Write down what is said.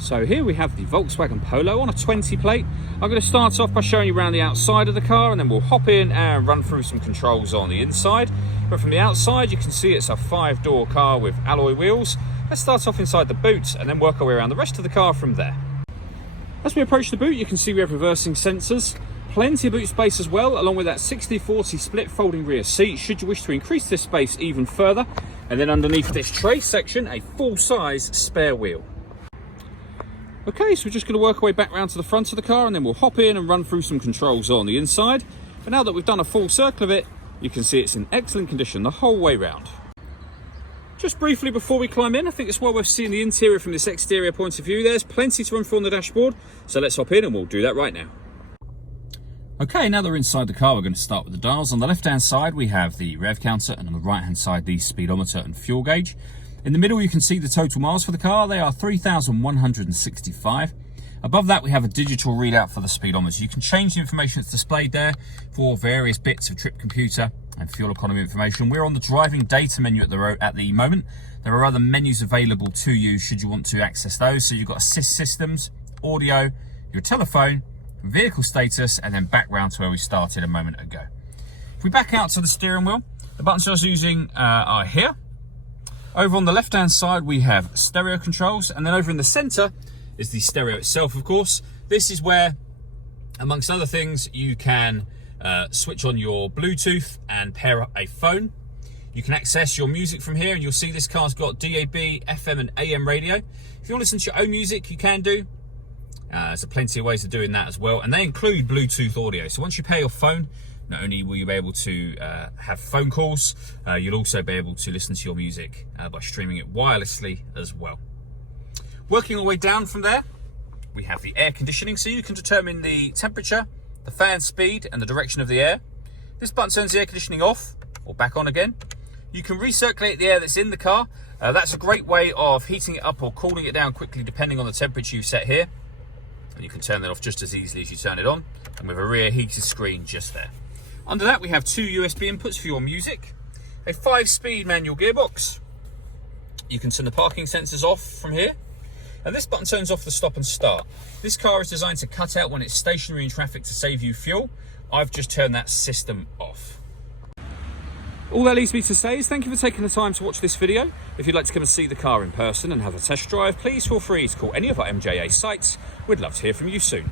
So here we have the Volkswagen Polo on a 20 plate. I'm going to start off by showing you around the outside of the car, and then we'll hop in and run through some controls on the inside. But from the outside, you can see it's a 5-door car with alloy wheels. Let's start off inside the boot and then work our way around the rest of the car from there. As we approach the boot, you can see we have reversing sensors. Plenty of boot space as well, along with that 60/40 split folding rear seat, should you wish to increase this space even further. And then underneath this tray section, a full-size spare wheel. Okay, so we're just going to work our way back round to the front of the car, and then we'll hop in and run through some controls on the inside. But now that we've done a full circle of it, you can see it's in excellent condition the whole way round. Just briefly before we climb in, I think it's well worth seeing the interior from this exterior point of view. There's plenty to run through on the dashboard, so let's hop in and we'll do that right now. Okay, now that we're inside the car, we're going to start with the dials. On the left-hand side, we have the Rev Counter, and on the right-hand side, the speedometer and fuel gauge. In the middle, you can see the total miles for the car. They are 3,165. Above that, we have a digital readout for the speedometer. You can change the information that's displayed there for various bits of trip computer and fuel economy information. We're on the driving data menu at the moment. There are other menus available to you should you want to access those. So you've got assist systems, audio, your telephone, vehicle status, and then back round to where we started a moment ago. If we back out to the steering wheel, the buttons I was using are here. Over on the left-hand side, we have stereo controls, and then over in the center is the stereo itself, of course. This is where, amongst other things, you can switch on your Bluetooth and pair up a phone. You can access your music from here, and you'll see this car's got DAB, FM, and AM radio. If you want to listen to your own music, you can do. There's plenty of ways of doing that as well, and they include Bluetooth audio. So once you pair your phone, not only will you be able to have phone calls, you'll also be able to listen to your music by streaming it wirelessly as well. Working our way down from there, we have the air conditioning, so you can determine the temperature, the fan speed, and the direction of the air. This button turns the air conditioning off or back on again. You can recirculate the air that's in the car. That's a great way of heating it up or cooling it down quickly depending on the temperature you set here. And you can turn that off just as easily as you turn it on, and with a rear heated screen just there. Under that, we have 2 USB inputs for your music, a 5-speed manual gearbox. You can turn the parking sensors off from here, and this button turns off the stop and start. This car is designed to cut out when it's stationary in traffic to save you fuel. I've just turned that system off. All that leaves me to say is thank you for taking the time to watch this video. If you'd like to come and see the car in person and have a test drive, please feel free to call any of our MJA sites. We'd love to hear from you soon.